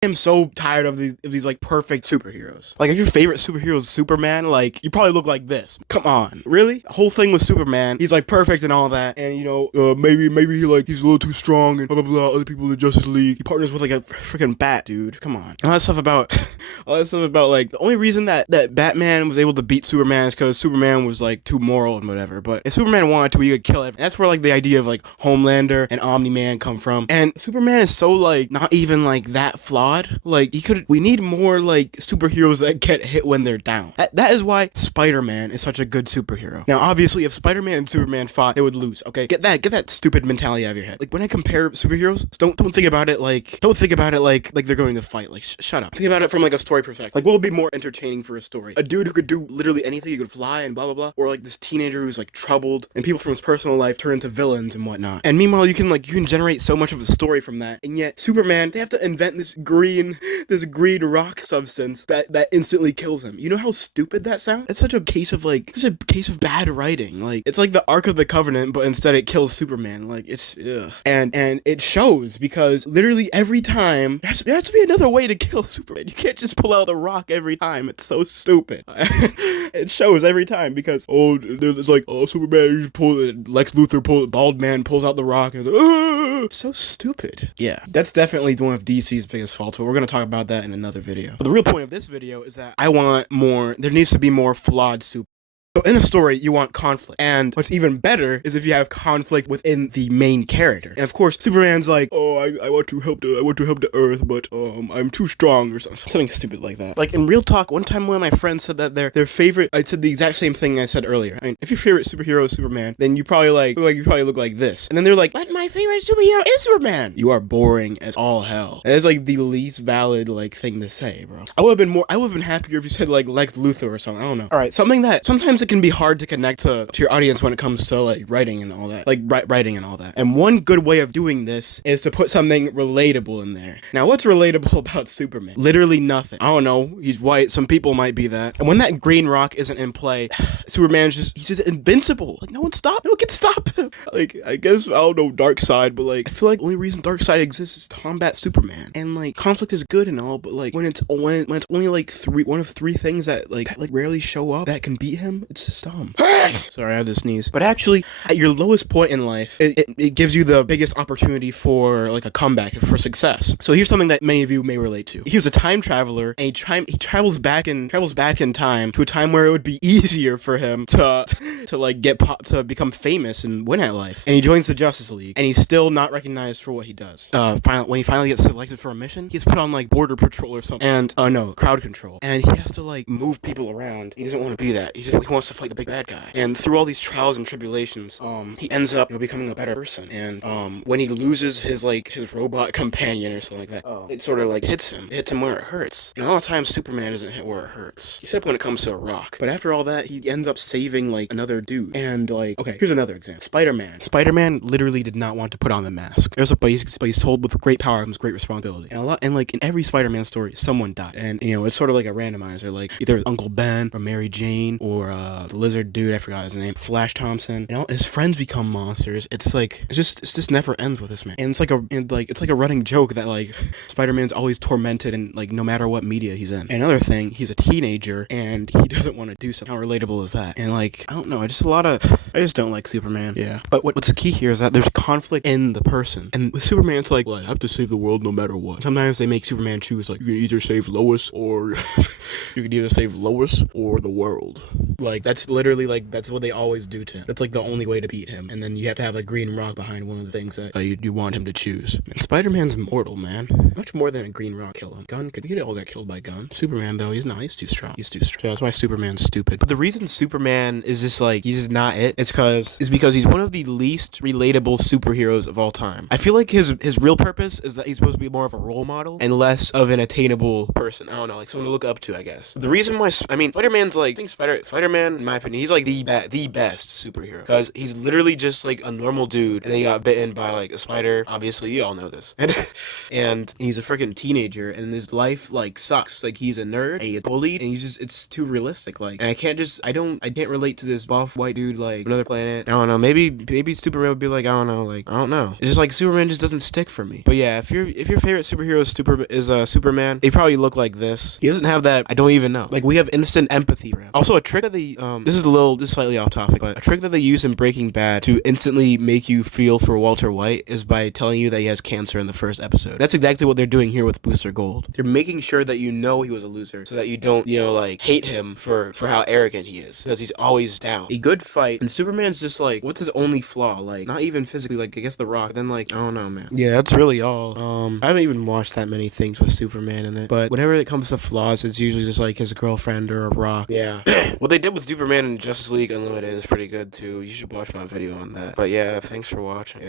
I'm so tired of these like perfect superheroes. Like, if your favorite superhero is Superman, like, you probably look like this. Come on, really? The whole thing with Superman, he's like perfect and all that, and maybe he's a little too strong and blah blah blah. Other people in the Justice League, he partners with like a freaking bat, dude. Come on. All that stuff about, like the only reason that Batman was able to beat Superman is because Superman was like too moral and whatever. But if Superman wanted to, he could kill everyone. That's where like the idea of like Homelander and Omni-Man come from. And Superman is so like not even like that flawed. Like, we need more like superheroes that get hit when they're down. That is why Spider-Man is such a good superhero. Now, obviously, if Spider-Man and Superman fought, they would lose. Okay, get that stupid mentality out of your head. Like, when I compare superheroes, don't think about it like they're going to fight. Like, shut up. Think about it from like a story perspective. Like, what would be more entertaining for a story? A dude who could do literally anything, he could fly and blah blah blah, or like this teenager who's like troubled and people from his personal life turn into villains and whatnot. And meanwhile, you can generate so much of a story from that. And yet, Superman, they have to invent this green rock substance that instantly kills him. You know how stupid that sounds? It's such a case of bad writing. Like, it's like the Ark of the Covenant, but instead it kills Superman. Like, it's ugh. And it shows, because literally every time there has to be another way to kill Superman. You can't just pull out the rock every time. It's so stupid. It shows every time, because it's like, Superman, Lex Luthor bald man pulls out the rock and it's so stupid. Yeah, that's definitely one of DC's biggest faults, but we're gonna talk about that in another video. But the real point of this video is that there needs to be more flawed super. So in a story, you want conflict. And what's even better is if you have conflict within the main character. And of course, Superman's like, I want to help the Earth, but I'm too strong, or something stupid like that. Like, in real talk, one time one of my friends said that their favorite, I said the exact same thing I said earlier. I mean, if your favorite superhero is Superman, then you probably look like this. And then they're like, but my favorite superhero is Superman. You are boring as all hell. And it's like the least valid like thing to say, bro. I would have been happier if you said like Lex Luthor or something. I don't know. All right, something that sometimes it can be hard to connect to your audience when it comes to like writing and all that, writing and all that. And one good way of doing this is to put something relatable in there. Now, what's relatable about Superman? Literally nothing. I don't know. He's white. Some people might be that. And when that green rock isn't in play, Superman's he's just invincible. Like, no one can stop him. Like, I guess, I don't know, Darkseid, but like, I feel like the only reason Darkseid exists is to combat Superman. And like, conflict is good and all, but like, when it's only like one of three things that rarely show up that can beat him, it's just dumb. Sorry, I had to sneeze. But actually, at your lowest point in life, it gives you the biggest opportunity for like a comeback, for success. So here's something that many of you may relate to. He was a time traveler, and he travels back in time to a time where it would be easier for him to become famous and win at life. And he joins the Justice League, and he's still not recognized for what he does. When he finally gets selected for a mission, he's put on like border patrol or something, and crowd control, and he has to like move people around. He doesn't want to be that. He wants to fight the big bad guy. And through all these trials and tribulations, he ends up becoming a better person. And when he loses his robot companion or something like that, it sort of like hits him where it hurts. And a lot of times Superman doesn't hit where it hurts, except when it comes to a rock. But after all that, he ends up saving like another dude. And like, okay, here's another example. Spider-Man literally did not want to put on the mask. But he's told with great power comes great responsibility. And like in every Spider-Man story, someone died. And it's sort of like a randomizer, like either Uncle Ben or Mary Jane or the lizard dude, I forgot his name, Flash Thompson. And all his friends become monsters. It just never ends with this man. And it's like a running joke that like Spider-Man's always tormented, and like no matter what media he's in. And another thing, he's a teenager and he doesn't want to do something. How relatable is that? And like, I don't know, I just don't like Superman. Yeah. But what's the key here is that there's conflict in the person. And with Superman, it's like, well, I have to save the world no matter what. Sometimes they make Superman choose like, you can either save Lois or the world. Like, that's literally like, that's what they always do to him. That's like the only way to beat him. And then you have to have a green rock behind one of the things that you want him to choose. And Spider-Man's mortal, man. Much more than a green rock kill him. He all got killed by gun. Superman, though, he's too strong. So that's why Superman's stupid. But the reason Superman is just like, he's just not it, is because he's one of the least relatable superheroes of all time. I feel like his real purpose is that he's supposed to be more of a role model and less of an attainable person. I don't know, like someone to look up to, I guess. The reason why, Spider-Man's like, I think Spider-Man Superman, in my opinion, he's like the best superhero because he's literally just like a normal dude, and then he got bitten by like a spider. Obviously, you all know this, and he's a freaking teenager, and his life like sucks. Like he's a nerd, and he gets bullied, and it's too realistic. Like, and I can't relate to this buff white dude like another planet. I don't know. Maybe Superman would be like, I don't know. Like, I don't know. It's just like Superman just doesn't stick for me. But yeah, if your favorite superhero is Superman, they probably look like this. He doesn't have that. I don't even know. Like, we have instant empathy for him. Also, a trick that they this is slightly off topic, but a trick that they use in Breaking Bad to instantly make you feel for Walter White is by telling you that he has cancer in the first episode. That's exactly what they're doing here with Booster Gold. They're making sure that you know he was a loser, so that you don't, like hate him for how arrogant he is, because he's always down. A good fight, and Superman's just like, what's his only flaw? Like, not even physically. Like, I guess The Rock. Then like, I don't know, man. Yeah, that's really all. I haven't even watched that many things with Superman in it, but whenever it comes to flaws, it's usually just like his girlfriend or a rock. Yeah. What they did with Superman in Justice League Unlimited is pretty good too. You should watch my video on that. But yeah, thanks for watching. Yeah.